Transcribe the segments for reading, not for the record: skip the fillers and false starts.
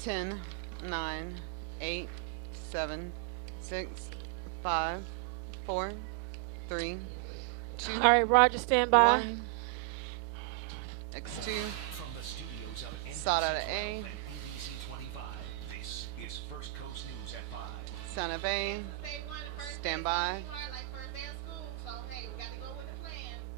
10, 9, 8, 7, 6, 5, 4, 3, 2, All right, Roger, stand by. 1. X2. Side out of A. Son of A. Stand by.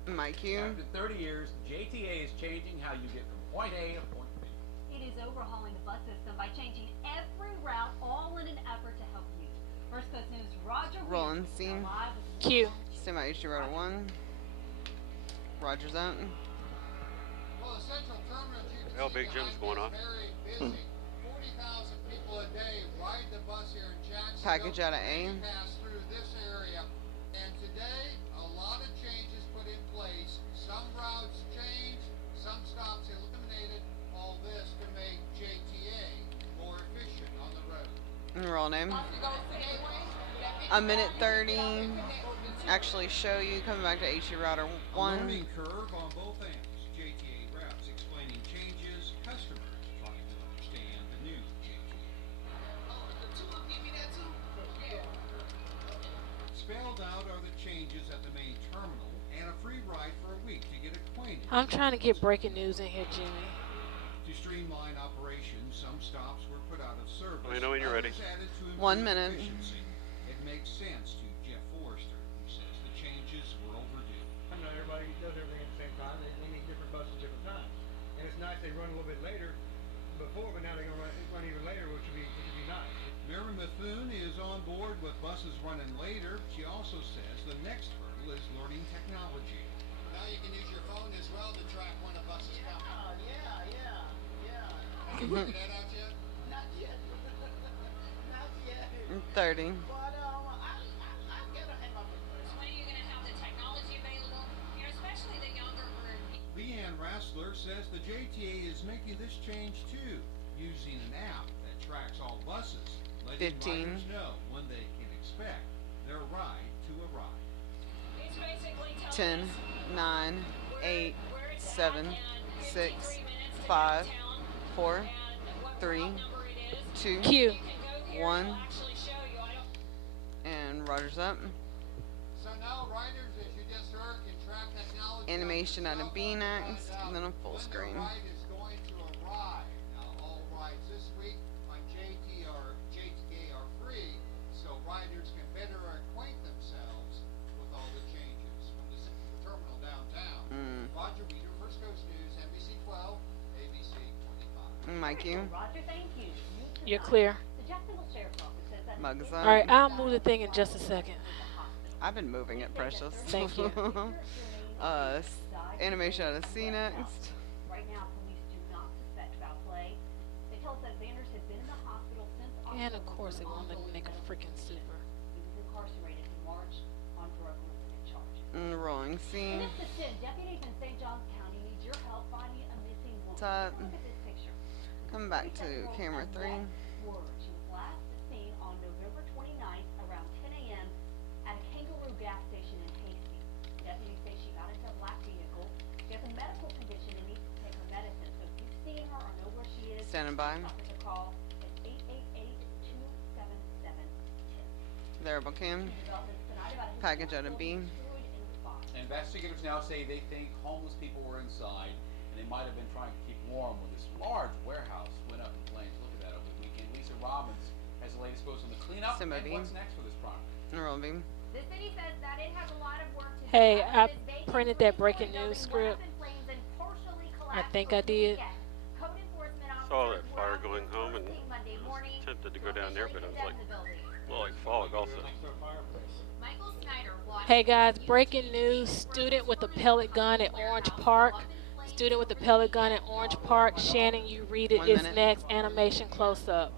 My Q. After 30 years, JTA is changing how you get from point A to point B. It is overhauling the bus system by changing every route, all in an effort to help you. First Coast News, Roger. Rolling scene. Q. Stand by HG Rotor 1. Roger's out. Well, the Central Terminal, you can Hell, see Big Jim's behind going me, off. very busy. 40,000 people a day ride the bus here in Jacksonville. Package out of A. Pass through this area. And today, a lot of changes put in place. Some routes changed, some stops eliminated. All this to make JTA more efficient on the road. Roll name. A minute 30. Actually show you coming back to HG Router 1. Learning curve on both ends. JTA reps explaining changes. Customers trying to understand the new JTA. Spelled out are the changes at the main terminal and a free ride for a week to get acquainted. I'm trying to get breaking news in here, Jimmy. To streamline operations, some stops were put out of service. Let me know when you're ready. 1 minute. Efficiency. It makes sense to Jeff Forrester, who says the changes were overdue. I know everybody does everything at the same time. They need different buses different times. And it's nice they run a little bit later before, but now they're going to run even later, which would be nice. Mary Methune is on board with buses running later. She also says the next hurdle is learning technology. Now you can use your phone as well to track when a bus is coming. Have you figured that out yet? Not yet. Not yet. 30. But I'm gonna hang up with this. When are you going to have the technology available? You know, especially the younger herd. Leanne Rassler says the JTA is making this change too, using an app that tracks all buses, letting 15. riders know when they can expect their ride to arrive. It's basically 10, 9, 8, 7, 6, 5, 4, 3, 2, Q. 1. And Roger's up. So now riders, as you just heard, can track technology. Animation out of B next, and then a full When screen. the ride is going to arrive. Now all rides this week on JTA are free, so riders can better acquaint themselves with all the changes from the Central Terminal downtown. Roger Reader, First Coast News, NBC 12, ABC 25. Mike, you. Roger, thank you. You're clear. The Jacksonville Sheriff's Office says that Mugs All up. right, I'll move the thing in just a second. I've been moving it, precious. Thank you. Animation out of C next. right now police do not suspect foul play. They tell us that Xanders has been in the hospital since October. And of course, they want to make a freaking super. He was incarcerated in March on drug-related charges. Rolling In scene. this decision, deputies in St. Johns County need your help finding a missing woman. What's up? Look at this picture. Come back to camera 3. Word. She was last seen on November 29th around 10 a.m. at a Kangaroo gas station in Hasty. Deputies say she got into a black vehicle. She has a medical condition and needs to take her medicine. So if you've seen her or know where she is, Standing by. stop us a call at 888-277-10. Variable cam. Developments tonight about a Package out of B. destroyed in the fire. Investigators now say they think homeless people were inside, and they might have been trying to keep warm when this large warehouse went up in flames. Look at that over the weekend. Lisa Robbins has the latest post on the cleanup and Somebody. what's next for this property. Roll beam. The city says that it has a lot of work to do. Hey, As I this vacant printed that three-story breaking news building went script. up in flames and partially I collapsed think over I the did. weekend. Code enforcement Saw that officers were fire out going there home and first thing Monday morning tempted to to go down there, but officially it was like, condemn the building. well, like fog also. Michael Snyder watched Hey guys, YouTube breaking news. Student with a pellet gun at Orange Park. Student with a pellet gun at Orange Park. Shannon, you read it. 1 It's minute. next. Animation close up.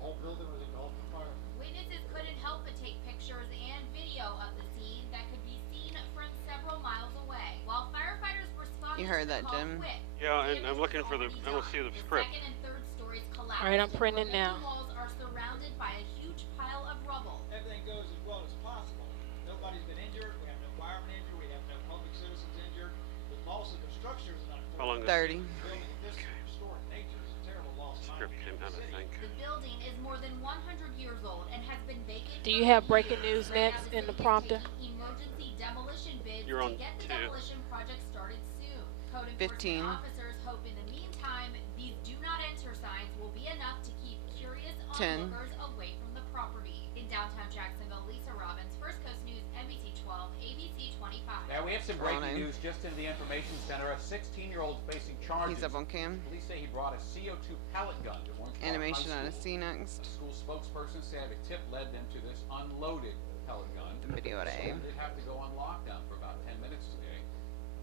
Witnesses couldn't help but take pictures and video of the scene that could be seen from several miles away. While firefighters responded You heard to the that, call Jim. quick, Yeah, and I'm damage looking was for the, already I don't done. see the The script. second and third stories collapsed. All right, I'm printing The now. walls are surrounded by a huge pile of rubble. Everything goes as well as possible. Nobody's been injured. We have no fireman injured. We have no public citizens injured. The loss of the structure is not How long is 30. building of this historic nature is a terrible loss. description, I think. The building is more than 100 years old and has been vacant Do for you have breaking years. news Right now, next the in the city is prompter? taking emergency demolition bids You're to on get the 2. demolition project started soon. Code 15. enforcement officers hope in the meantime these do not enter signs will be enough to keep curious 10. onlookers away from the property. In downtown Jacksonville, Lisa Robbins, First Coast News, NBC 12, ABC 25. Now we have some Wrong breaking name. news just in the information center. A 16-year-old facing charges. He's up on cam. Police say he brought a CO2 pellet gun to Orange Park Animation High on a School. C next. A school spokesperson said a tip led them to this unloaded pellet gun. The video at The A. school did have to go on lockdown for about 10 minutes today.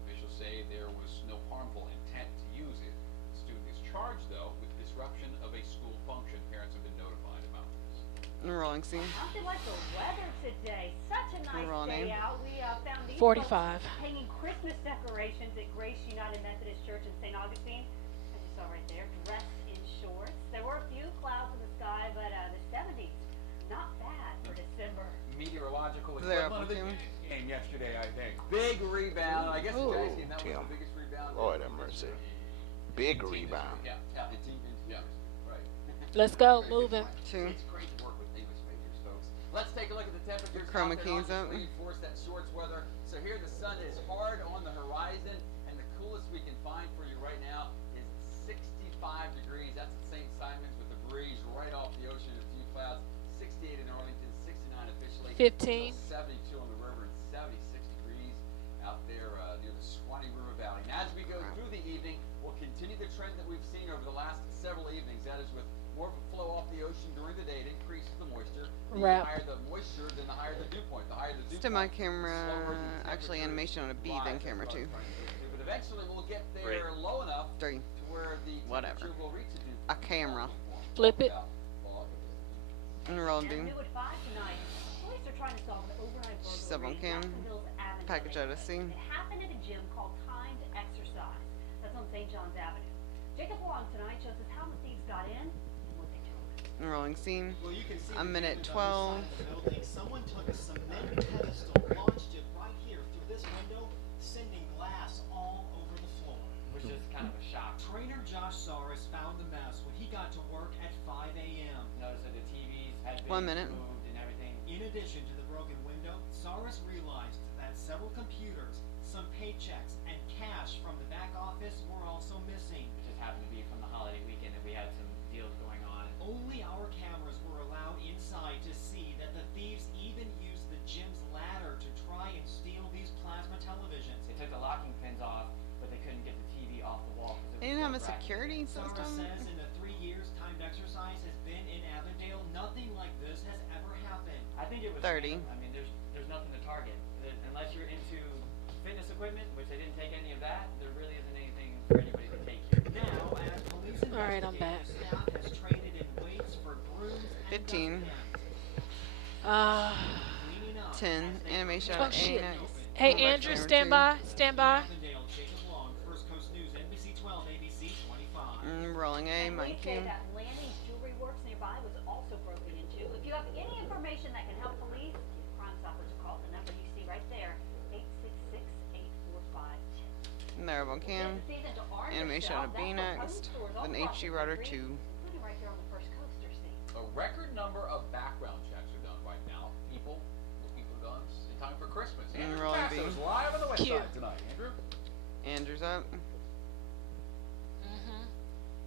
Officials say there was no harmful intent to use it. The student is charged, though, with disruption of a school function. Parents have been notified about this. Rolling scene. Nothing like the weather today. Such a nice Raw day name. out. We found these 45. folks hanging Christmas decorations at Grace United Methodist Church in St. Augustine. As you saw right there, dressed in shorts. There were a few clouds in the sky, but the 70s, not bad for December. Meteorological There, equivalent of the Kim. game yesterday, I think. Big rebound. I guess Ooh. the guys seen that was Tim. the biggest rebound. Lord have mercy. Big 18 this rebound. year. Yeah, 18 inches. Yeah, right. Let's go, moving. 2. It's great to work with English majors, folks. Let's take a look at the temperatures. Chroma out there. keys I'll just up. reinforce that shorts weather. So here the sun is hard on the horizon, and the coolest we can find for you right now is 65 degrees. That's at St. Simon's with the breeze right off the ocean, a few clouds. 68 in Arlington, 69 officially. 15. Until 72 on the river and 76 degrees out there near the Swanee River Valley. And as we go through the evening, we'll continue the trend that we've seen over the last several evenings. That is with more of a flow off the ocean during the day. It increases the moisture. The Wrap. higher the moisture, then the higher the dew point. The higher the dew Still my point, the camera. slower the Actually, temperature animation on a B, then rises. camera That's 2. what I was trying to get to. But eventually we'll get there Right. low enough 3. to where the Whatever. temperature will reach a dew A point. camera. Flip it. And roll And D. new at 5 tonight. Police are trying to solve an overnight She's up on burglary in cam. Jacksonville's Avondale Package out of neighborhood. C. It happened at a gym called Timed Exercise. That's on St. John's Avenue. Jacob Long tonight shows us how the thieves got in and what they took. And rolling scene. Well, you can see A the minute damage on 12. this side of the building. Someone took a cement pedestal, launched it right here through this window, sending glass all over the floor. Which is kind of a shock. Trainer Josh Saris found the mess when he got to work at 5 a.m. Notice that the TVs had been 1 minute. moved and everything. In addition to the broken window, Saris realized that several computers, some paychecks, and cash from the back office were also missing. It just happened to be from the holiday weekend that we had some deals going on. Only our cameras were allowed inside to see that the thieves even used the gym's ladder to try and steal these plasma televisions. They took the locking pins off, but they couldn't get the TV off the wall. They didn't have a security Saris system. says in the 3 years Timed Exercise has been in Avondale, nothing like this has ever happened. I think it was 30. I mean, there's nothing to target. Unless you're into fitness equipment, which they didn't take any of that, there really isn't anything for anybody to take here. Now, as police All right, I'm back. staff has traded in weights for brooms and 15. Uh, cleaning up 10. Animation Oh, on A shit. next. hey, Going back to Andrew, camera stand 2. by. Stand by. Avondale, Jacob Long, First Coast News, NBC 12, ABC 25. Rolling A. And Mike police say Kim. that Lanny's Jewelry Works nearby was also broken into. If you have any information that can help police, give Crime Stoppers a call. The number you see right there, 866-845-10. And they're up on cam. It's the season to arm Animation on a yourself. B That's what home next. stores all Then across HG the router country, 2. including right here on the First Coast are seeing. A record number of background checks are done right now. People looking for guns in time for Christmas. And Andrew rolling Passo's B. live on the west Cute. side tonight. Andrew? Andrew's up. Mm-hmm.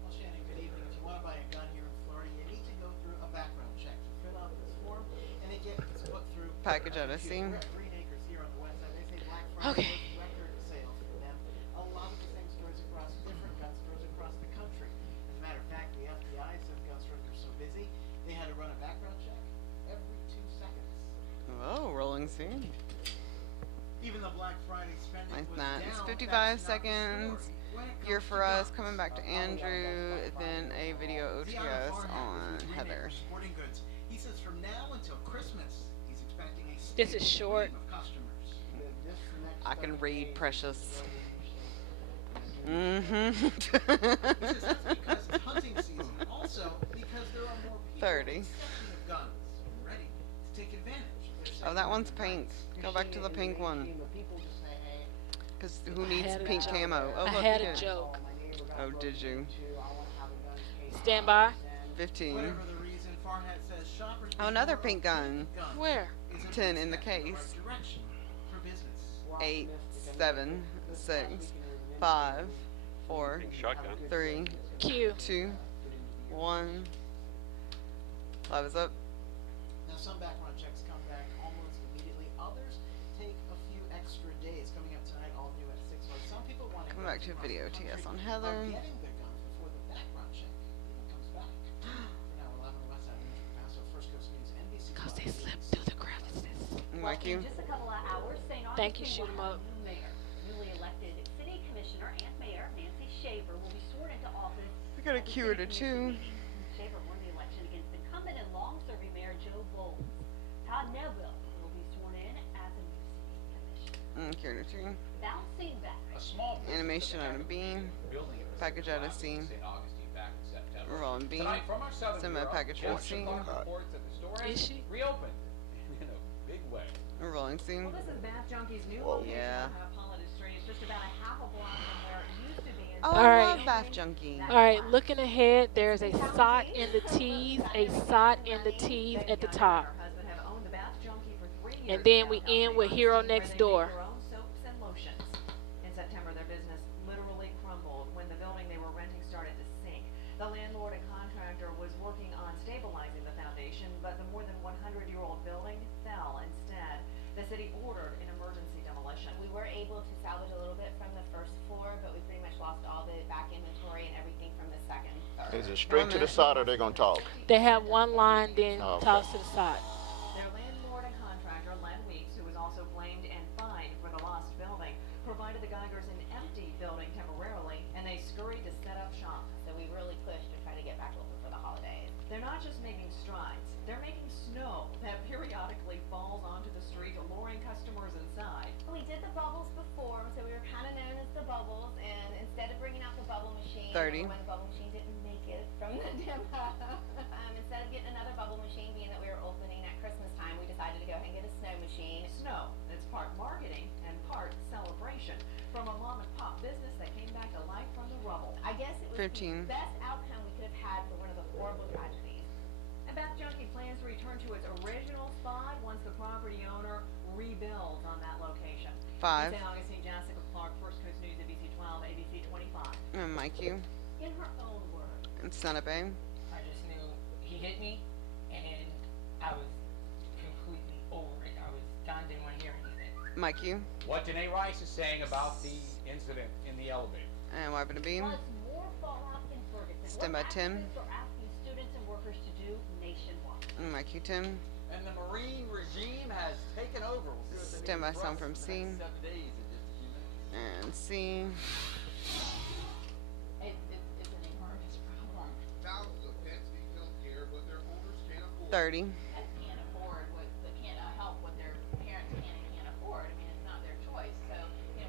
Well, Shannon, good evening. If you want to buy a gun here in Florida, you need to go through a background check. You fill out this form, and it gets put through. Package out of We're scene. at Green Acres here on the west side. They say Black Friday Okay. was record sales for them. A lot of the same stores across different gun stores across the country. As a matter of fact, the FBI said gun stores were so busy they had to run a background check every 2 seconds. Oh, rolling scene. Even though Black Friday spending Like was that. down, It's that's 55 not the seconds. story. When it Here comes for to us. guns, Coming back to Andrew. Then a video Deanna OTS Farhat on with Green Heather. Acres Sporting Goods. He says from now until Christmas, he's expecting a This is steady short. stream of customers. I can read, precious. Mm-hmm. He says that's because it's hunting season, and also because there are more people 30. accepting of guns and ready to take advantage of their Oh, that one's second-hand pink. rights. Go back to the pink one. Because who I needs had a pink joke. camo? Oh, I look, had you a did. joke. Oh, did you? Stand by. And 15. Whatever the reason, Farhat says shoppers. Oh, another pink gun. Where? 10 in the case. Direction for business. 8, 7, 6, 5, 4, Pink shotgun. 3, Q. 2, 1. Live is up. Now, some background checks come back almost immediately. Others take a few extra days. Coming up tonight, all new at 6. But some people want to Coming back to video TS on Heather. getting their guns before the background check even comes back. For now, 11 on the west side of Mr. Paso, First Coast News, NBC. Because they slipped through the crevices. Like you. In just a couple of hours, St. Thank you, Augustine shoot 'em will have up. a new mayor. Newly elected city commissioner and mayor Nancy Shaver will be sworn into office. We got a at the cue city to commission 2. meeting. Shaver won the election against incumbent and long-serving mayor Joe Bowles. Todd Neville will be sworn in as a new city commissioner. Cue to 2. Bouncing back. A small business Animation that on a beam. building at the Package Center out of Plaza scene. in St. Augustine back in September. Rolling beam. Tonight from our southern Send my bureau, package Jill from scene. Clark reports that the store Is has she? reopened in a big way. Rolling scene. Well, this is Bath Junkie's new Whoa. location Yeah. on Hippolyta Street. It's just about a half a block from where it used to be. Oh, All I right. love Bath Junkie. All right, looking ahead, there's a SOT in the T's, a SOT in the T's at the top. Her husband have owned the Bath Junkie for 3 years. And then we now, end with St. Hero Augustine, Next where they Door. make their own soaps and lotions. In September, their business literally crumbled when the building they were renting started to sink. The landlord and contractor was working on stabilizing the foundation, but the more than 100-year-old building fell instead. The city ordered an emergency demolition. We were able to salvage a little bit from the first floor, but we pretty much lost all the back inventory and everything from the second, third. Is it straight to the side or they gonna talk? They have one line, then Oh, okay. toss to the side. Their landlord and contractor, Len Weeks, who was also blamed and fined for the lost building, provided the Geigers an empty building temporarily, and they scurried to set up shop. So we really pushed to try to get back open for the holidays. They're not just making strides, they're making snow that periodically falls onto the street, alluring customers inside. We did the bubbles before, so we were kind of known as the bubbles, and instead of bringing out the bubble machine, 30. when the bubble machine didn't make it from the demo, instead of getting another bubble machine, being that we were opening at Christmas time, we decided to go ahead and get a snow machine. Snow, it's part marketing and part celebration from a mom and pop business that came back to life from the rubble. I guess it was 15. the best outcome we could have had for one of the horrible tragedies. And Bath Junkie plans to return to its original spot once the property owner rebuilds on that location. 5. In St. Augustine, Jessica Clark, First Coast News, ABC 12, ABC 25. And my cue. In her own words. And Son of Babe. I just knew he hit me, and I was completely over it. I was done, didn't want to hear anything. My cue. What Janae Rice is saying about the incident in the elevator. And wiping a beam. Plus more fallout in Ferguson. Stand What by Tim. activists are asking students and workers to do nationwide. And my cue, Tim. And the Marine regime has taken over. We'll see what they Stand mean by for sound us from in the C. next 7 days in just a few minutes. And C. It's an enormous problem. Thousands of pets need health care, but their owners can't afford 30. Pets can't afford what, they can't help what their parents can and can't afford. I mean, it's not their choice. So,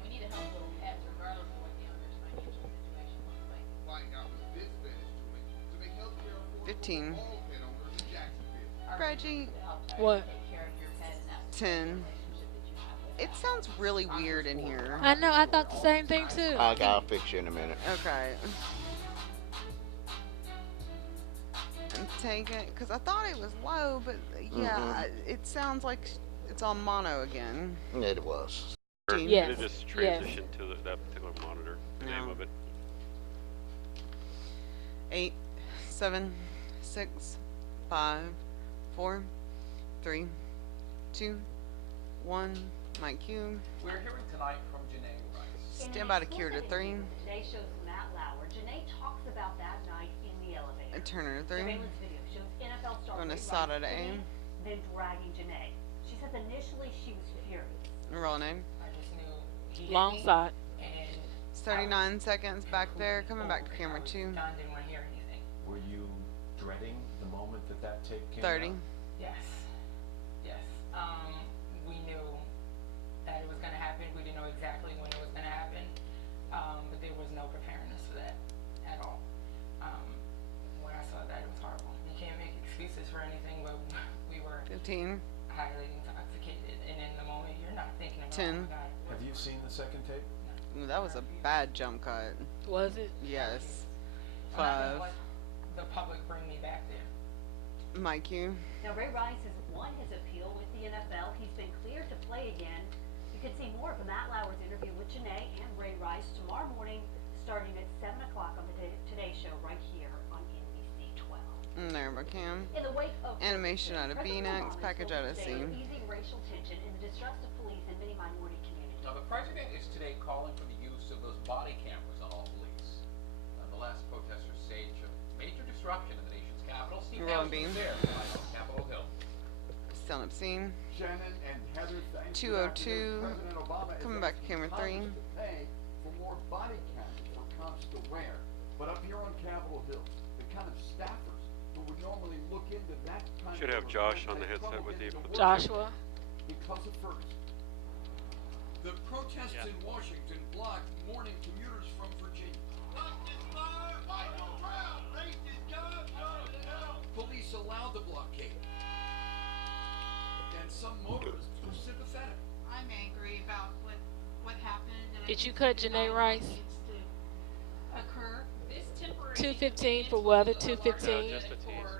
we need to help little pets regardless of what the owner's financial situation looks like. Find out what this vet is doing to make health care affordable 15. for all pet owners in Jacksonville. Reggie. To help try What? to take care of your pet and that 10. relationship that you have with It sounds really weird in here. I know, I thought the same thing too. I'll fix you in a minute. Okay. And take it, because I thought it was low, but yeah, it sounds like it's on mono again. It was. Yes. It just Yes. transitioned to that particular monitor. The name No. of it. 8, 7, 6, 5, 4, 3, 2, 1. My cue. We're hearing tonight from Janae Rice. In Stand an by to cure to exclusive 3. interview with Today Show's Matt Lauer, Janae talks about that night in the elevator. And Turner to 3. Surveillance video shows NFL star Going to Ray SATA Rice to hitting, aim. then dragging Janae. She says initially she was furious. Rolling aim. I just knew he hit Long me, side. and It's 39 seconds back there. Coming back to camera 2. done, didn't want to hear anything. Were you dreading the moment that tape came 30. out? Yes. Yes. We knew that it was going to happen. We didn't know exactly when it was going to happen. But there was no preparedness for that at all. When I saw that, it was horrible. You can't make excuses for anything, but we were 15. highly intoxicated. And in the moment, you're not thinking about, 10. oh my God. Have you seen the second tape? Ooh, that was a bad jump cut. Was it? Yes. And I 5. know the public bring me back there. Mike, you. Now, Ray Rice has won his appeal with the NFL. He's been cleared to play again. You can see more of Matt Lauer's interview with Janae and Ray Rice tomorrow morning, starting at 7 o'clock on the Today Show right here on NBC 12. There we can. In the wake of Animation out of President B-Next, Obama's package out of Day C. easing racial tension and the distrust of police in many minority communities. Now, the president is today calling for the use of those body cameras on all police. The last protesters staged a major disruption in the nation's capital. Steve Ron Hales Bean. was there live on Capitol Hill. Still obscene. Shannon and Heather, thanks. 202. President Obama is Coming back to camera 3. Congress to pay for more body cameras for cops to wear. But up here on Capitol Hill, the kind of staffers who would normally look into that kind Should of have Josh report on the take headset trouble with you. getting to work Joshua. because of Ferguson. The protests in Washington blocked morning commuters from Virginia. Police allowed the blockade. And some motorists were sympathetic. I'm angry about what happened. And I Did you think cut Janae Rice? needs to occur. This temporary 215 for weather, 215. Just a tease.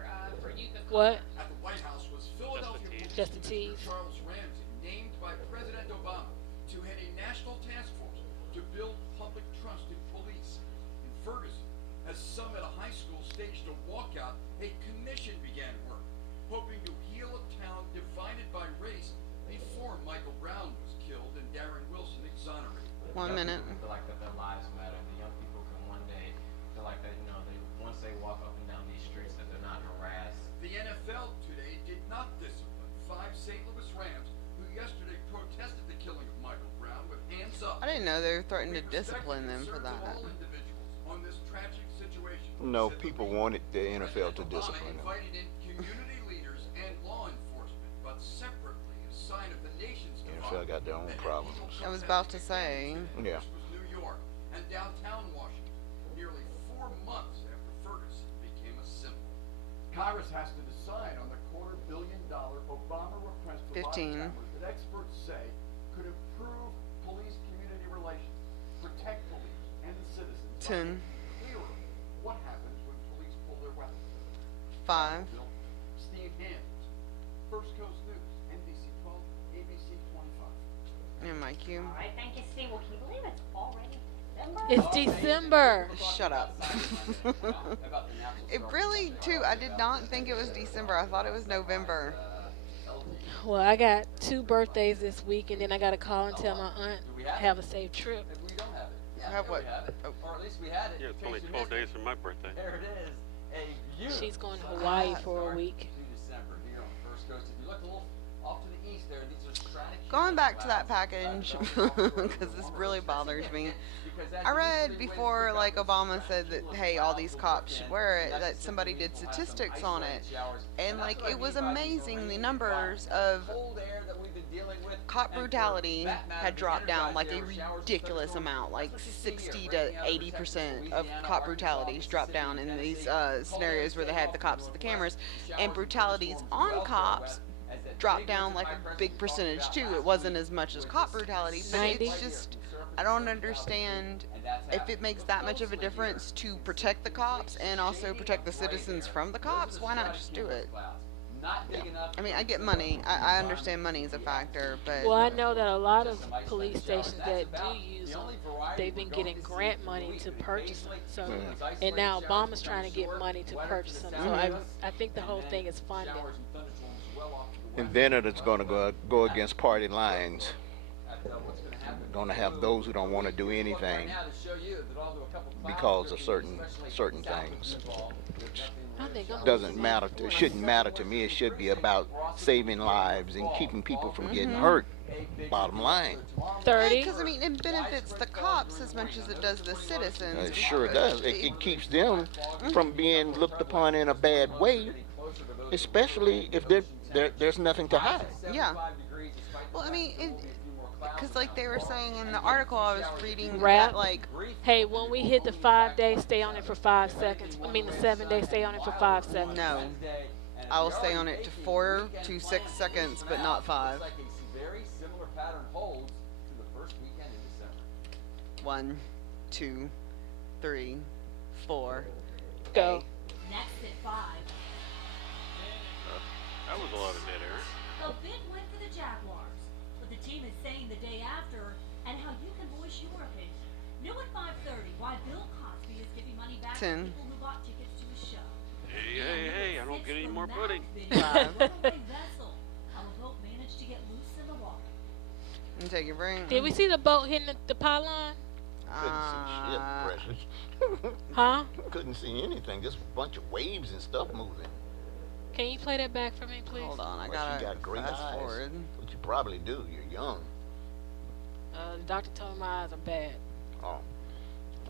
for youth of What? At the White House was Philadelphia Police Just a Commissioner tease. Charles Ramsey, named by President Obama to head a national task force to build public trust in police. In Ferguson, as some at a high school staged a walkout, a commission began work, hoping to heal a town divided by race before Michael Brown was killed and Darren Wilson exonerated. 1 minute. Feel like that their lives matter. The young people can one day feel like that, once they walk up and down these streets, that they're not harassed. The NFL today did not discipline 5 St. Louis Rams who yesterday protested the killing of Michael Brown with hands up. I didn't know they were threatening to We respect discipline the them for concerns that. of all individuals on this tragic situation, No, said the people league. wanted the NFL to President discipline Obama them. invited in community leaders and law enforcement, but separately, a sign of the nation's NFL got their own the problems. I was about to say. Yeah. This was New York and downtown Washington, nearly 4 months after Ferguson became a symbol. Congress has to decide on the $250 million Obama request for 15. body cameras that experts say could improve police-community relations, protect police and the citizens. by 10. making clearer what happens when police pull their weapons. 5. Steve Handels, First Coast News, NBC 12, ABC 25. And Mike, you. All right, thank you, Steve. Well, can you believe it's already December? It's December. Shut up. It really, too, I did not think it was December. I thought it was November. Well, I got 2 birthdays this week, and then I got to call and tell my aunt have a safe trip. Maybe we don't have it. Yeah, Have yeah, what? we have it. Oh. Or at least we had it. Yeah, in it's case only you 12 missed it. days from my birthday. There it is. A beautiful She's going to Hawaii for a week. through December here on the First Coast. If you look a little off to the east there, these are strategies. Going back to that package, because this really bothers me. I read before, like, Obama said that, hey, all these cops should wear it, that somebody did statistics on it. And, like, it was amazing the numbers of cop brutality had dropped down, like, a ridiculous amount. Like, 60 to 80% of cop brutalities dropped down in these scenarios where they had the cops with the cameras. And brutalities on cops dropped down like a big percentage too. It wasn't as much as cop brutality, but 90. it's just, I don't understand if it makes that much of a difference to protect the cops and also protect the citizens from the cops. Why not just do it? Yeah. I mean, I get money. I understand money is a factor, but Well, I know that a lot of police stations that do use them, they've been getting grant money to purchase them. So, and now Obama's trying to get money to purchase them. So I think the whole thing is funded. And then it's going to go against party lines. Going to have those who don't want to do anything because of certain things. I think I'm Doesn't matter. It shouldn't matter to me. It should be about saving lives and keeping people from getting hurt. Bottom line. 30. because I mean, it benefits the cops as much as it does the citizens. It sure does. It keeps them from being looked upon in a bad way, especially if there's nothing to hide. Yeah. Well, I mean, because like they were saying in the article I was reading, Rap. that, like, Hey, when we hit the 5 days, stay on it for 5 seconds. I mean, the 7 days, stay on it for 5 seconds. no, I will stay on it to 4 to 6 seconds, but not 5. Looks like a very similar pattern holds through the first weekend in December. 1, 2, 3, 4. Go. Next at 5. That was a lot of dead air. A big win for the Jaguars. What the team is saying the day after and how you can voice your opinion. New at 5:30, why Bill Cosby is giving money back to 10. people who bought tickets to his show. Hey, I don't get any more pudding. Runaway vessel. How a boat managed to get loose in the water. And take your break. Did we see the boat hitting the pylon? Couldn't see shit, precious. Huh? Couldn't see anything. Just a bunch of waves and stuff moving. Can you play that back for me, please? Hold on, I Unless gotta you got great fast eyes, forward. which you probably do. You're young. The doctor told me my eyes are bad. Oh.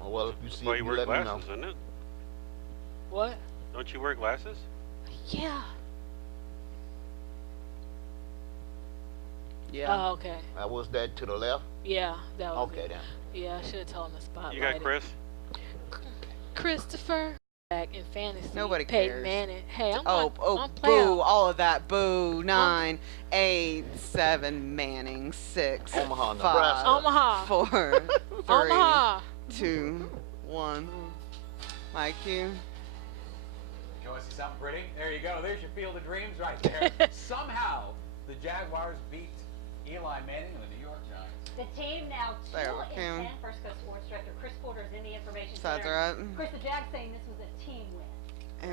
Oh, well, if you see Why it, you you wear let me know. glasses, isn't it? What? Don't you wear glasses? Yeah. Yeah. Oh, okay. Was that to the left? Yeah, that was Okay, it. then. Yeah, I should have told him to spotlight You got it. Chris? Christopher. Back in fantasy. Nobody Peyton cares. Manning. Hey, I'm Oh, I'm playing. boo, all of that. Boo. 9, 8, 7, Manning, 6, Omaha, 5, Nebraska. Omaha. 4, 3, Omaha. 2, 1. Mike, you. You want to see something pretty? There you go. There's your field of dreams right there. Somehow, the Jaguars beat Eli Manning and the New York Giants. The team now 2 There we and go. 10. First Coast Sports Director Chris Porter is in the information Sides center. are up. Chris, the Jags saying this was a team win.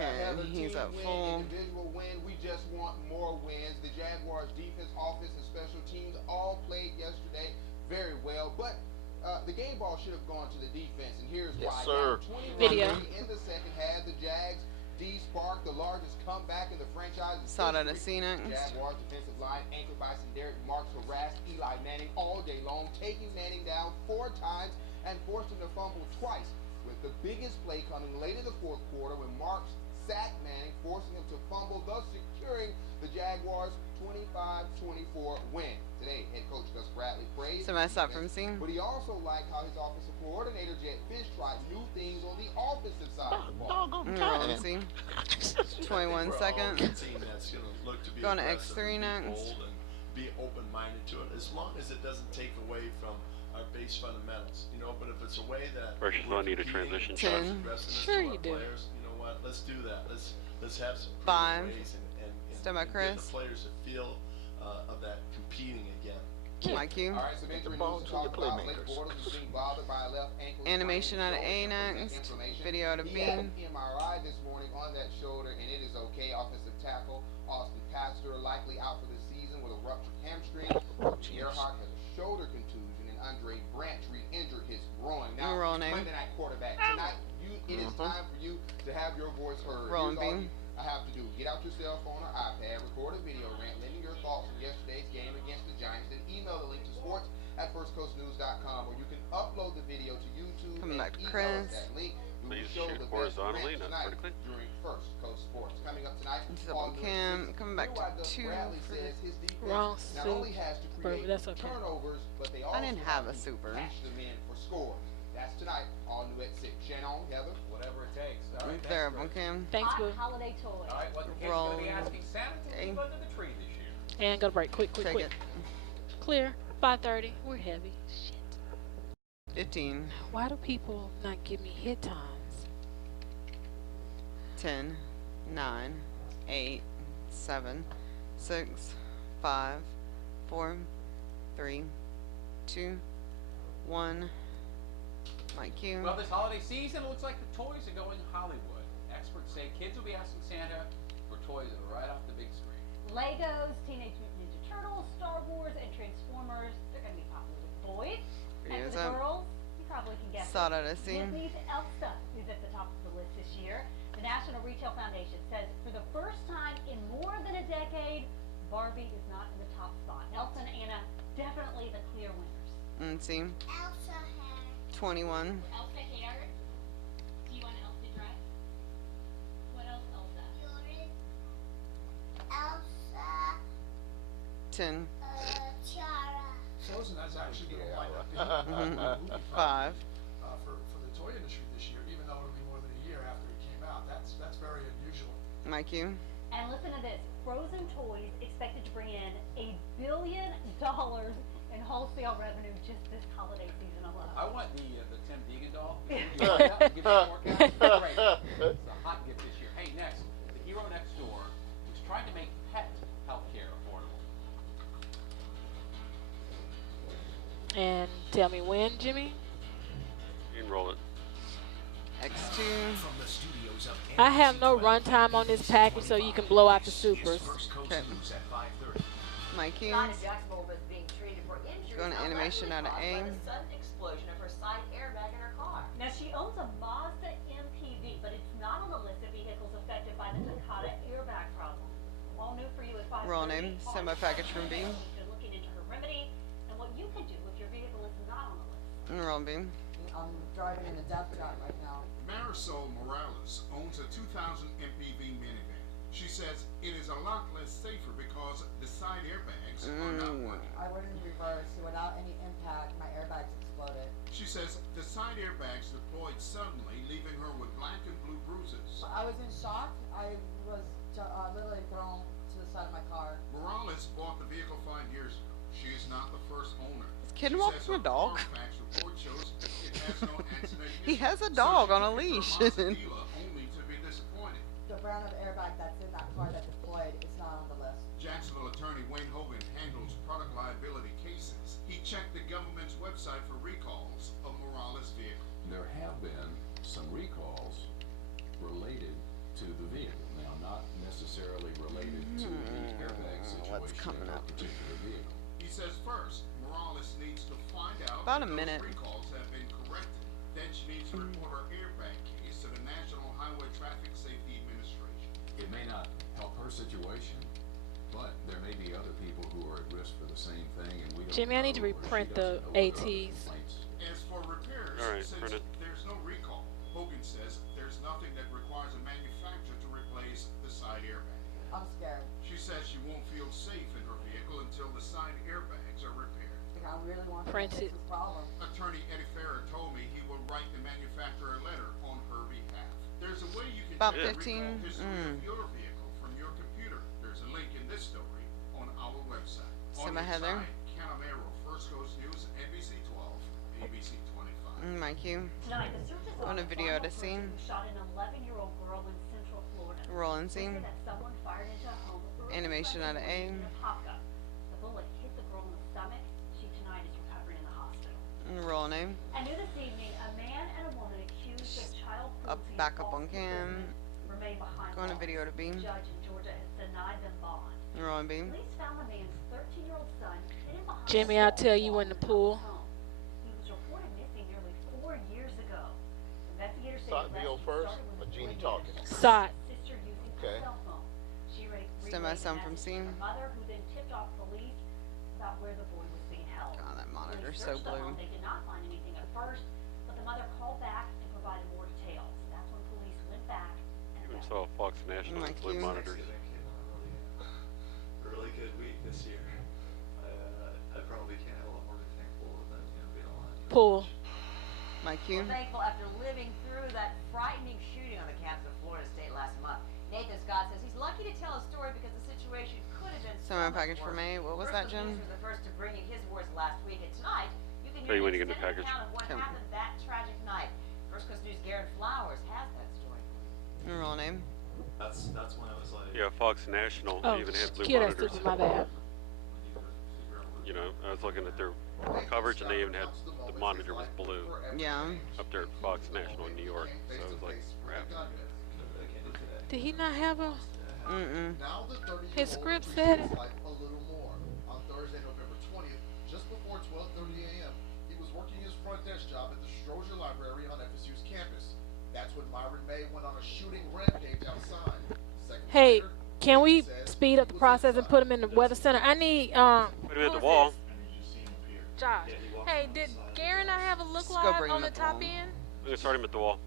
And he's up full. Individual win. We just want more wins. The Jaguars defense, offense, and special teams all played yesterday very well, but the game ball should have gone to the defense, and here's Yes, why. sir. Video. In the second half, the Jags sparked the largest comeback in the franchise's Saw that history. at next. Jaguars defensive line anchored by Derek Marks harassed Eli Manning all day long, taking Manning down 4 times and forced him to fumble twice, with the biggest play coming late in the fourth quarter when Marks sacked Manning, forcing him to fumble, thus securing the Jaguars' 25-24 win. Today, head coach Gus Bradley praised So messed up from seeing. but he also liked how his offensive coordinator, Jed Fish, tried new things on the offensive side of the ball. Rolling see. 21 seconds. Team that's going to look to be Going to aggressive X3 and be next. bold and be open-minded to it, as long as it doesn't take away from our base fundamentals, you know. But if it's a way that Versus we're I need a competing transition and shot. shows aggressiveness Sure to you our do. players, you know what? Let's do that. Let's have some 5. creative ways and Stand by get Chris. the players to feel of that competing again. Mike, you. All right, some injury ball news to to the talk about. Blake playmakers. Bortles is being bothered by a left ankle. Animation out of A sprain and shoulder next. inflammation. Video out of He B. had an MRI this morning on that shoulder, and it is okay. Offensive tackle Austin Pastor likely out for the season with a ruptured hamstring. Earhart has a shoulder contusion, and Andre Branch re-injured his groin. Now, Roll name. Monday Night Quarterback tonight. It is time for you to have your voice heard. Rolling Here's all beam. I have to do. Get out your cell phone or iPad, record a video rant, letting your thoughts from yesterday's game against the Giants, then email the link to sports@firstcoastnews.com, or you can upload the video to YouTube Coming and back to email Chris. us that link. We Please will show shoot the best horizontally, rant not tonight vertically. during First Coast Sports. Coming up tonight, Double on News cam. 6, Coming back Blue Eye to Gus 2 Bradley for says his defense Wrong not soup. only has to But create that's okay. turnovers, but they also I didn't have a to super. cash them in for scores. That's tonight, all new at 6. Shannon, Heather. Whatever it takes. All right, There, thanks, Chris. cam. Thanks, Hot boo. holiday toys. All right, what the kids Roll. going to be asking Santa to Okay. leave under the tree this year? And go to break. Quick. Take it. Clear. 5:30. We're heavy. Shit. 15. Why do people not give me hit times? 10, 9, 8, 7, 6, 5, 4, 3, 2, 1. Mike Q. Well, this holiday season, it looks like the toys are going Hollywood. Experts say kids will be asking Santa for toys that are right off the big screen. Legos, Teenage Mutant Ninja Turtles, Star Wars, and Transformers. They're going to be popular with boys. And Videos for the up. girls, you probably can guess Saw it. that, I see. Disney's Elsa is at the top of the list this year. The National Retail Foundation says for the first time in more than a decade, Barbie is not in the top spot. Elsa and Anna, definitely the clear winners. Let's see. Elsa hair. 21. Elsa hair. Do you want Elsa dress? What else, Elsa? Elsa. 10. Tiara. Frozen has actually been a lineup being movie 5. for the toy industry this year, even though it'll be more than a year after it came out. That's very unusual. Mike Q. And listen to this, Frozen Toys expected to bring in $1 billion in wholesale revenue just this holiday season alone. I want the Tim Deegan doll. You want that? Give me a forecast. Great. It's a hot gift this year. Hey, Hey, next, the hero next door is trying to make pet healthcare affordable. And tell me when, Jimmy? Enroll it. X2. From the studios of I have no NBC 12, runtime on this package, so you can blow out the supers. First Coast Okay. News at 5:30. Mikey. Donna Jacksonville was being treated for injuries Going to animation out of allegedly A. caused by the sudden explosion of her side airbag in her car. Now, she owns a Mazda MPV, but it's not on the list of vehicles affected by the Takata airbag problem. All new for you at 5:30. Roll name. Send my package from B. She's been looking into her remedy and what you can do if your vehicle is not on the list. Roll B. I'm driving in a death trap right now. Marisol Morales owns a 2000 MPV minivan. She says it is a lot less safer because the side airbags are not working. I went in reverse, so without any impact, my airbags exploded. She says the side airbags deployed suddenly, leaving her with black and blue bruises. I was in shock. I was literally thrown to the side of my car. Morales bought the vehicle 5 years ago. She is not the first owner. Is Kid walking a dog? Carfax report shows it has no accident He has a history, dog so on a she leash. picked her Mazda dealer only to be disappointed. The brand of airbag that's in that car that deployed is not on the list. Jacksonville attorney Wayne Hogan handles product liability cases. He checked the government's website for recalls of Morales' vehicle. There have been some recalls related to the vehicle. Now, not necessarily related to the airbag situation in that particular vehicle. He says first, Morales needs to find out About a if minute. those recalls have been corrected. Then she needs to report her airbag case to the National Highway Traffic Safety Administration. It may not help her situation, but there may be other people who are at risk for the same thing, and we don't Jimmy, I need to know, or she reprint doesn't the know what other ATs. complaints. As for repairs, All right, since print it. there's no recall, Hogan says there's nothing that requires a manufacturer to replace the side airbag. I'm scared. She says she won't feel safe in her vehicle until the side airbags are repaired. I really want to Print fix it. this problem. Attorney Eddie Farrer told me he will write the manufacturer a letter on her behalf. There's a way you can About check 15, recall history of your vehicle from your computer. There's a link in this story on our website. Send On my your Heather. side, Canamero, First Coast News, NBC 12, ABC 25. Mikey. Tonight, the search is On a the video final to see. person who shot an 11-year-old girl in Central Florida. Roll and They see. say that someone fired into a home early Animation out of Sunday A. morning in Apopka. The bullet hit the girl in the stomach. She tonight is recovering in the hospital. Roll name. And new this evening, a man and a woman accused of child Up, cruelty back and up on false cam. imprisonment remain behind Going to bars. video to B. The judge in Georgia has denied them bond. Roll and B. Police found the man's 13-year-old son hidden behind Jimmy, a I'll tell you wall in the his pool. home. He was reported missing nearly 4 years ago. Investigators say Start the video arrest first, started or with a Jeannie boy talking? his Sot. sister using Okay. her cell phone. She Send my relayed the son from message scene. to her mother, who then tipped off police about where the boy was being held. God, that When monitor's they so searched the blue. home, they did not find anything at first, but the mother called back and provided more details. That's when police went back and Even found saw Fox National Like with blue you. monitors. Really good week this year. I probably can't have a lot more to be thankful than being alive. Pool. Mikey. Thankful after living through that frightening shooting on the campus of Florida State last month. Nathan Scott says he's lucky to tell a story because the situation could have been Send my so much package from worse. A. What was First that, Coast Jim? News was the first to bring in his words last week, and tonight you can Tell hear you an when you get the extended package. account of what Come. happened that tragic night. First Coast News' Garrett Flowers has that story. Roll name. That's when I was like. Yeah, Fox National Oh, even had blue cute, that's monitors. stupid, my bad. You know, I was looking at their coverage and they even had the monitor was blue Yeah. up there at Fox National in New York. So I was like, crap. Did he not have a? Mm-mm. Now the 30-year-old His script appreciates said it. life a little more. On Thursday, November 20th, just before 12:30 a.m., he was working his front desk job at the Stroger Library on FSU's campus. That's when Myron May went on a shooting rampage outside. Seconds Hey, later, can we says speed up the process and put him in the weather center? I need Put him at the wall. Josh. Hey, did Gary not have a look Let's go live bring on him the at the top wall. end? I'm gonna start him at the wall.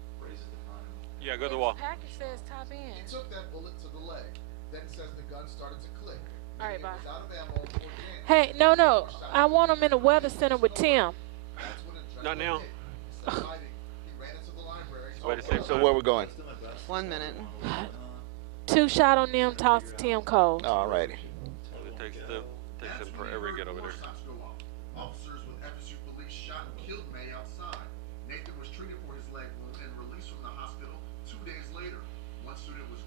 Yeah, go to the His wall. package says top He end. took that bullet to the leg. Then says the gun started to click. All right, Meaning bye. it was out of ammo or jammed. Hey, no. I want him in the weather center with Tim. That's when adrenaline Not now. hit. Instead of hiding, he ran into the library. Wait a second. So where we going? 1 minute. 2 shot on them, toss to Tim Cole. Alrighty. It takes them forever to get over there. Officers with FSU police shot and killed May outside. Nathan was treated for his leg wound and released from the hospital 2 days later. One student was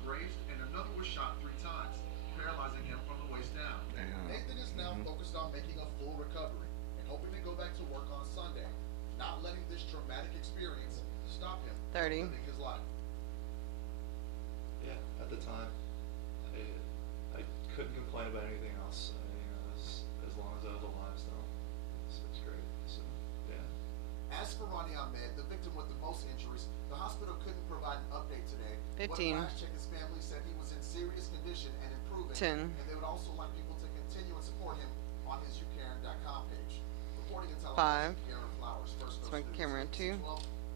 15. When last check, his family said he was in serious condition and improving. 10. And they would also like people to continue and support him on his uCaren.com page. Reporting in 5. Karen Flowers, First It's Coast my News, camera 2.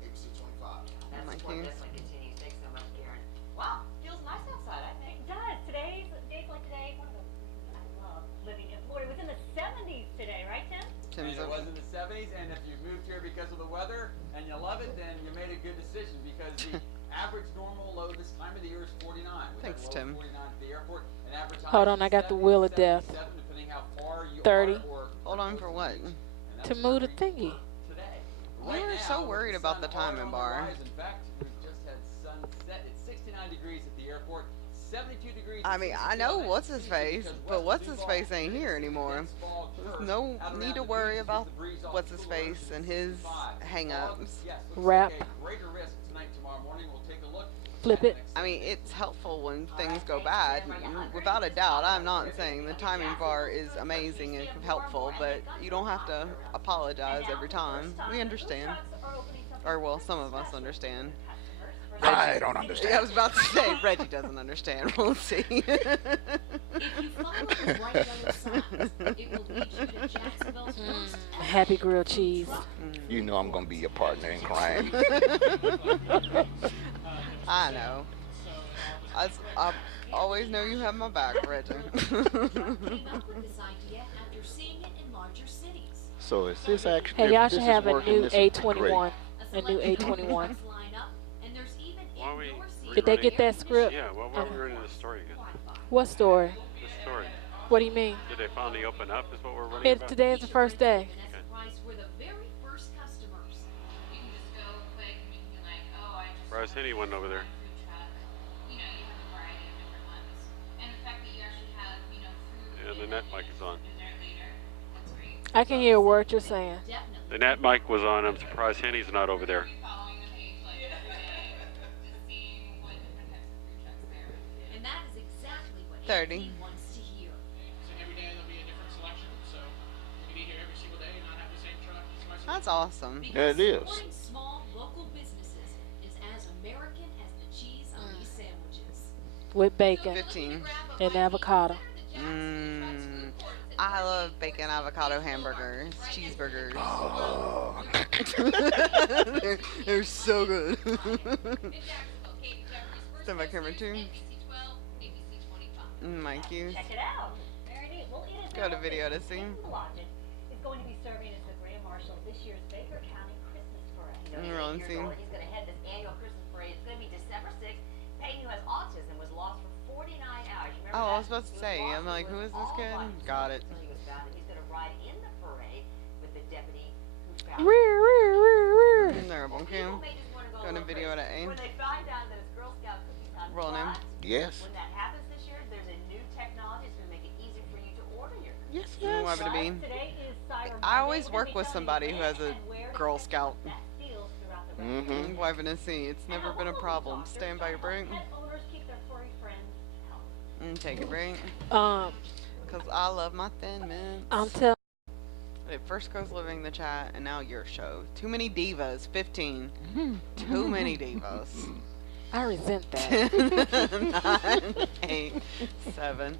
ABC 25. That My support keys. definitely continues. Thanks so much, Karen. Wow, feels nice outside, I think. It does. Days like today, one of the reasons I love living in Florida. It was in the 70s today, right, Tim? And it was in the 70s, and if you moved here because of the weather and you love it, then you made a good decision because the average normal low this time of the year is 49. We Thanks, had a low Tim. 49 at the airport. An average Hold on, I got the wheel of death. 77, depending how far you 30. are, or Hold on for what? To move the thingy. today. You're so worried about the timing bar. In fact, we just had sunset. It's 69 degrees at the airport. 72 degrees. I mean, I know what's his face, but what's his face ain't here anymore. There's no need to worry about what's his face and his hang-ups. Rap. Greater risk tonight, tomorrow morning. We'll take a look. Flip it. I mean, it's helpful when things go bad. Without a doubt, I'm not saying the timing bar is amazing and helpful, but you don't have to apologize every time. We understand. Or, well, some of us understand. I don't understand. I was about to say, Reggie doesn't understand. We'll see. If you follow the bright yellow signs, it will lead you to Jacksonville's first Happy grilled cheese. You know I'm gonna be your partner in crime. I know. I always know you have my back, Reggie. came up with this idea after seeing it in larger cities. So is this actually? Hey, y'all this should is have a working, new this is great. A21. A new A21. Lineup, and there's even Why are we indoor seating. Did they get that script? Yeah, well, why are we running the story again? What story? The story. What do you mean? Did they finally open up is what we're running about? Today is the first day. Vanessa Price were the very first customers. You can just go quick and you can be like, oh, I just Bryce Henny went over there. food truck. You know, you have a variety of different ones. And the fact that you actually have, you know, food Yeah, the net mic is on. in there later, that's great. I can hear a word you're saying. Definitely. The net mic was on. I'm surprised Henny's not over there. Following the page like every day, just seeing what different types of food trucks there. And that is exactly what 30. Anthony wants to hear. So every day there'll be a different selection, so you can eat here every single day and not have the same truck. That's awesome. Yeah, it is. Supporting small local businesses is as American as the cheese on these sandwiches. With bacon 15. and avocado. I love bacon avocado hamburgers, cheeseburgers. Oh. they're so good. Stand by camera 2. My cues. Check it out. Very neat. We'll eat it. Go to video to see. Is going to be serving as the Grand Marshal this year's Baker County Christmas Parade. We're on scene. He's going to head this annual Christmas parade. It's going to be December 6th. Peyton, who has autism, was lost for 49 hours. You remember Oh, I was that? supposed to He say. lost. I'm like, He who was is this all kid? by himself Got it. until he was found, and he's going to ride in the parade with the deputy who found him. Rear, rear, rear, rear. Terrible cam. People may just want to go Go a to little video crazy. to A. When they find out that it's Girl Scout cookies on Roll name. fries, Yes. when that happens this year, there's a new technology that's going to make it easy for you to order your Yes, I'm happy to be. Today is Cyber I Monday. always We're gonna work be with telling somebody you who has when a and where to Girl check Scout. the best deals throughout the rest of the Mm-hmm. Wiping to see. It's never been a problem. Stand by your break. Pet owners keep their furry friends healthy. And take a break. Because I love my Thin Mints. I'm telling. It first goes living the chat, and now your show. Too many divas. 15. Too many divas. I resent that. 9, 8, 7,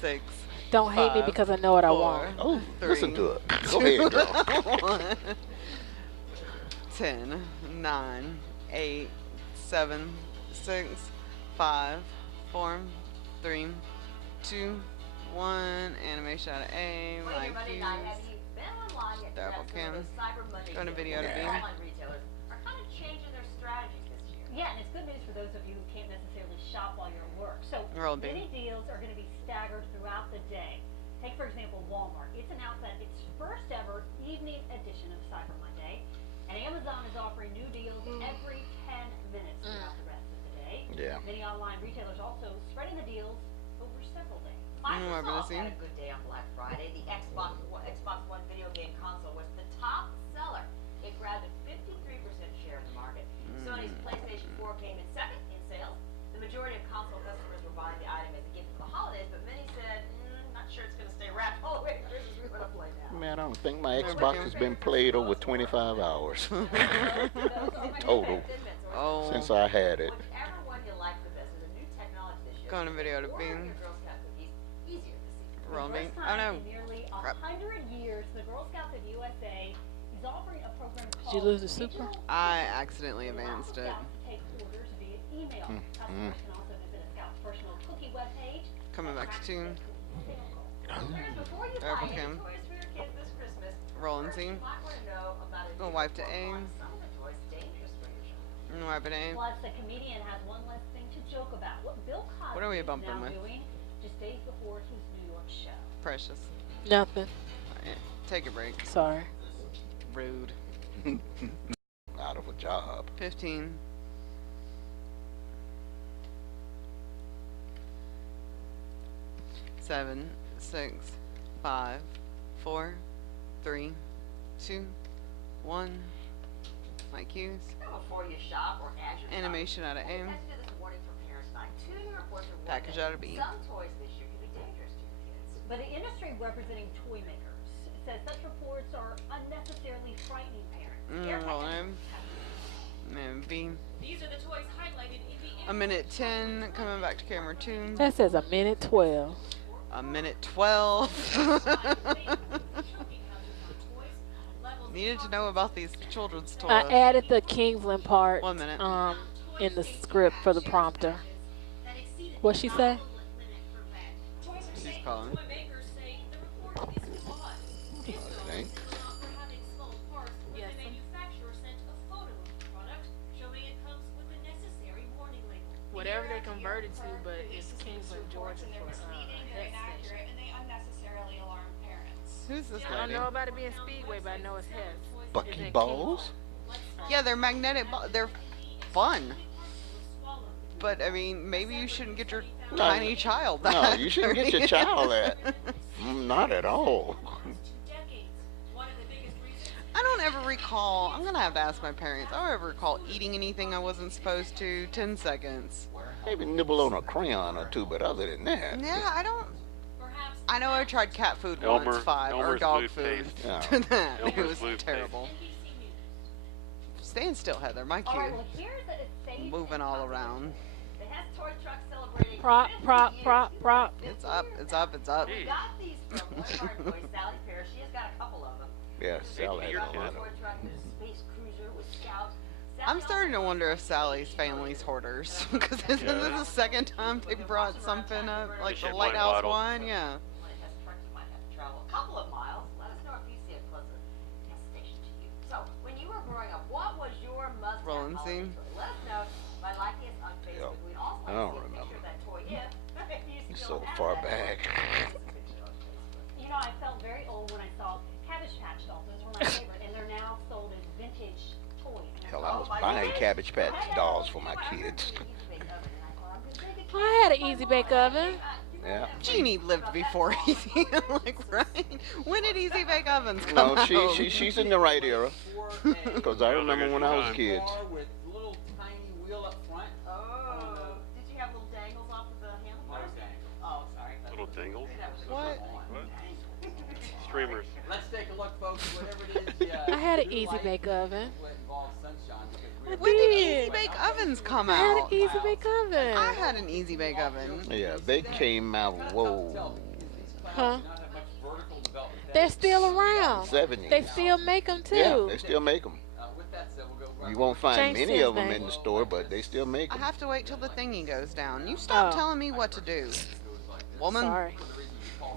6. Don't hate me because I know what I 4, want. Oh, 3, listen to it. Go ahead, girl. 1. 10, 9, 8, 7, 6, 5, 4, 3, 2, 1. Animation out of A. Well, My your Monday cues. night, have you been online yet? Double Some of cam. those Cyber Monday Go to deals video to that B. online retailers are kind of changing their strategies this year. Yeah, and it's good news for those of you who can't necessarily shop while you're at work. So Roll B. many deals are going to be staggered throughout the day. Take, for example, Walmart. It's announced that its first ever evening edition of Cyber Monday. And Amazon is offering new deals every 10 minutes throughout the rest of the day. Yeah. Many online retailers also spreading the deals over several days. Microsoft had a good day on Black Friday. The Xbox One video game console was the top seller. It grabbed a 53% share of the market. Sony's PlayStation 4 came in second in sales. The majority of console customers were buying the item as a gift for the holidays, but many said, not sure it's going to stay wrapped all the way through Christmas. We want to play now. Man, I don't think my Xbox has been played over 25 hours. Total. Oh. Since I had it. Whichever one you like the best. Going to video to Ordering Bing. your Girl Scout cookies easier this season. Roll For the me. first Oh time no. in nearly Crap. 100 years, the Girl Scouts of USA is offering a program Did called you lose the super? Digital I Cookies. accidentally It allows advanced it. Scouts to take orders via email. Customers can also visit a Scout's personal cookie webpage. Coming back to two. Before you Double buy any cam. toys for your kids this Christmas, Rolling first scene. you might want to know about a Go new wipe to report aim. on some of the toys dangerous for your child. And wipe it aim. Plus, the comedian has one less thing to joke about. What Bill Cosby What are we is bumping now with? doing just days before his New York show. Precious. Nothing. Alright, take a break. Sorry. Rude. Out of a job. 15. Seven, 6, 5, 4, 3, 2, 1. My cues. Before you shop or as you're Animation out of aim. shopping, this warning from parents tonight. Two new reports are warning Package that out of B. some toys this year can be dangerous to your kids. But the industry representing toy makers says such reports are unnecessarily frightening parents. Roll aim. And B. These are the toys highlighted in the A minute 10. Coming back to camera 2. That says a minute 12. A minute 12. Needed to know about these children's toys. I added the Kingsland part 1 minute. in the script for the prompter. What'd she say? She's calling. Whatever they converted to, but it's Kingsland, Georgia for head station. and they unnecessarily alarm parents. Who's this I don't lady? know about it being Speedway, but I know it's heads. Bucky balls? Yeah, they're magnetic. They're fun. But I mean, maybe you shouldn't get your tiny child that. No, you shouldn't get your child that. Not at all. I don't ever recall. I'm gonna have to ask my parents. I don't ever recall eating anything I wasn't supposed to. 10 seconds. Maybe nibble on a crayon or two, but other than that. Yeah, I don't. I know I tried cat food Elmer- once, 5, or Elmer's dog food food. taste. Yeah. That it Elmer's was food taste. terrible. Stand still, Heather. My All right, cue. well, here's a safe Moving all around. The Hess Toy Truck celebrating Prop, 50 prop, years. prop, prop. It's up. It's up. It's up. We got these from one of our toys, Sally Fair. She has got a couple of them. Yeah, Sally Your has a kid. lot Toy of Truck, there's a Space Cruiser with Scouts. I'm starting to wonder if Sally's family's hoarders, because this is the second time they brought something up, like the Shit, lighthouse bottle. one. Yeah. One of Hess trucks might have to travel a couple of miles. Let us know if you see a closer Hess station to you. So, when you were growing up, what was your must-have Rolling holiday scene. toy? Let us know by liking us on Facebook. We'd also I like don't to see a remember. picture of that toy if you It's still so have far that. back. You know, I felt very old when I saw Cabbage Patch dolls. Those were my favorite, and they're now sold as vintage toys. And Hell, I was buying Cabbage Patch dolls for my kids. I had an Easy Bake Oven. Yeah. Jeannie lived before Easy, like right. When did Easy Bake Ovens come No, out? she's in the right era. Because I remember when I was a kid. Car with little tiny wheel up front. Oh, did you have little dangles off of the handlebars? No dangles. Oh, sorry. Little dingles. What? What? Streamers. Let's take a look, folks. Whatever it is, I had an do Easy like Bake Oven. what involves sunshine because When did Easy Bake Ovens come I had out? an Easy Bake Oven. I had an Easy Bake Oven. Yeah, they came out, whoa, Huh? They're still around. 70s. They still make them too. Yeah, they still make them. with that said, we'll go You won't find Change many his of them name. in the store, but they still make I them. have to wait till the thingy goes down. You stop Oh. telling me what to do, woman. Sorry.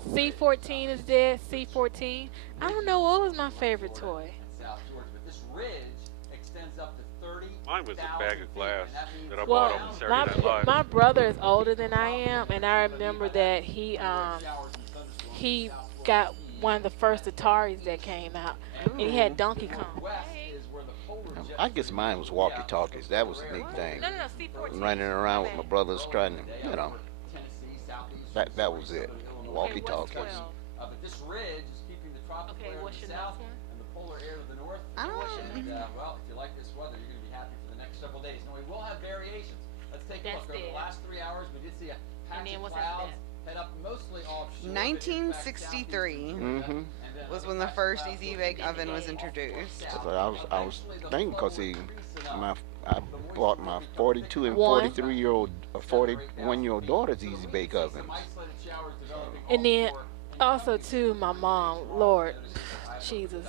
C14 is dead. C14. I don't know what was my favorite toy. South Georgia, but this ridge extends up to 30. Mine was a bag of glass that I Well, bought on Saturday Night Live. my brother is older than I am, and I remember that he got one of the first Ataris that came out, and he had Donkey Kong. I guess mine was walkie-talkies. That was the neat thing. No, C14. Running around with my brothers trying to, you know. That was it. Walkie-talkies. But this ridge is keeping the tropical air what's to the your south next one? and the polar air to the north. I don't. And, well, if you like this weather, you're going to be happy for the next several days. Now, we will have variations. Let's take a That's look. Over the it. last 3 hours, we did see a patch then of what's after clouds head up mostly offshore. 1963 was when the first Easy Bake Oven was introduced. I was thinking because I bought my 42 and One. 43-year-old, 41-year-old daughter's easy bake ovens. And then also too, my mom, Lord, Jesus,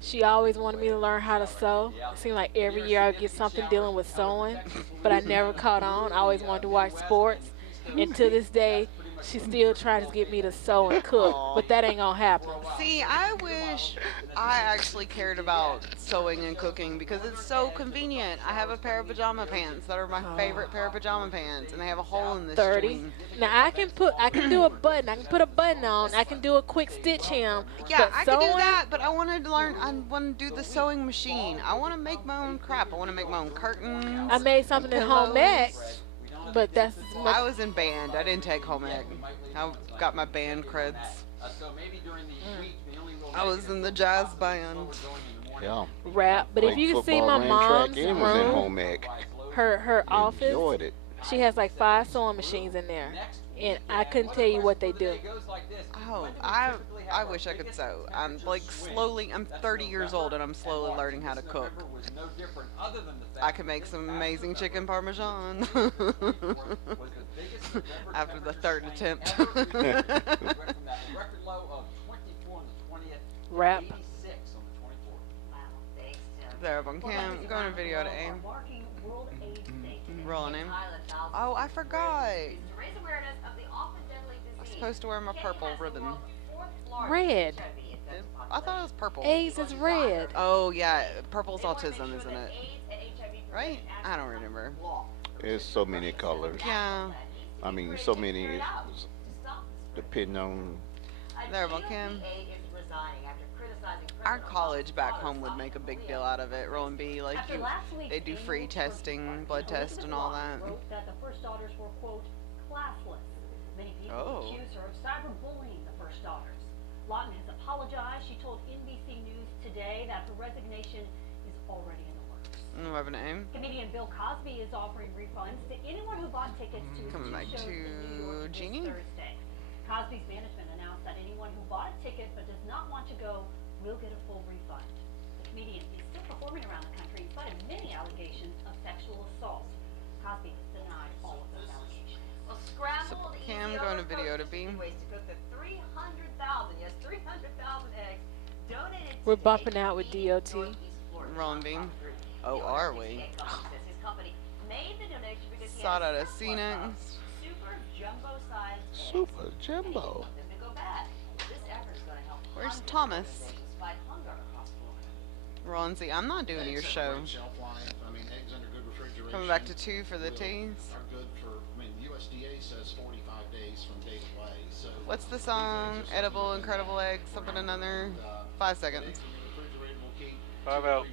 she always wanted me to learn how to sew. It seemed like every year I would get something dealing with sewing, but I never caught on. I always wanted to watch sports, and to this day, she still tries to get me to sew and cook, but that ain't gonna happen. See, I wish I actually cared about sewing and cooking because it's so convenient. I have a pair of pajama pants that are my favorite pair of pajama pants, and they have a hole in the 30. string. Now I can do a button. I can put a button on. I can do a quick stitch hem. Yeah, but I sewing, can do that, but I wanted to learn. I want to do the sewing machine. I want to make my own crap. I want to make my own curtains. I made something at home ec, but that's as much. I was in band. I didn't take home ec. I got my band creds. I was in the jazz band. Yeah. Rap. But if you can see my mom's and was in room, home ec. her office, Enjoyed it. she has like 5 sewing machines in there, and I couldn't tell you what they do. Oh, I wish I could sew. I'm like slowly. I'm 30 years old and I'm slowly learning how to cook. I can make some amazing chicken parmesan after the 3rd attempt. Rap. There up on cam. Going to video to aim. Rolling aim. Oh, I forgot. I was supposed to wear my purple ribbon. Red. I thought it was purple. AIDS is red. Oh yeah, purple's autism, isn't it? Right? I don't remember. There's so many colors. Yeah. I mean, so many. Depending on. There, well, Kim. Our college back home would make a big deal out of it. Roland B, like they do free testing, blood test, and all that. That the first daughters were, quote, classless. Many people accuse her of cyberbullying the first daughters. Lawton has apologized. She told NBC News today that her resignation is already in the works. Weapon aim. Comedian Bill Cosby is offering refunds to anyone who bought tickets to his Coming back shows in New York Jeannie. this Thursday. Cosby's management announced that anyone who bought a ticket but does not want to go will get a full refund. The comedian is still performing around the country in spite of many allegations of sexual assault. Cosby has denied all of those allegations. Well, scrambled Cam going to video to be. ways to cook the 300,000, yes, 300,000 eggs donated We're bumping out with DOT. Rolling beam. Oh, are we? His company made the donation because he Sought out had a scenic. super jumbo sized eggs. Super jumbo. Them to go bad. This effort is going to help Where's hundreds of Thomas? families fight hunger across the world. Roland Z, I'm not doing your show. Shelf life. I mean, eggs under good refrigeration. Coming back to 2 for the teas. Are good for. I mean, USDA says 45 days from date of lay. So. What's the song? Edible, incredible egg, something another. 5 seconds. 5 out.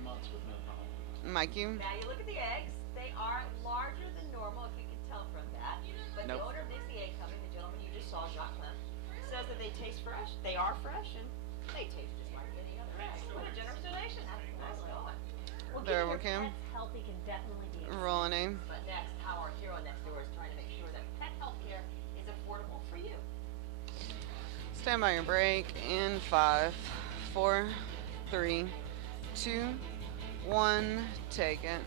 Mikey. Now you look at the eggs. They are larger than normal, if you can tell from that. But the owner of Nixie Egg Company, the gentleman you just saw, Jacques Clem, says that they taste fresh. They are fresh, and they taste just like any other egg. What a generous donation. Nice going. Well, There, keeping your Cam. pets healthy can definitely be Rolling aim. But next, how our hero next door is trying to make sure that pet health care is affordable for you. Stand by your break in 5, 4, 3, 2, 1. Take it.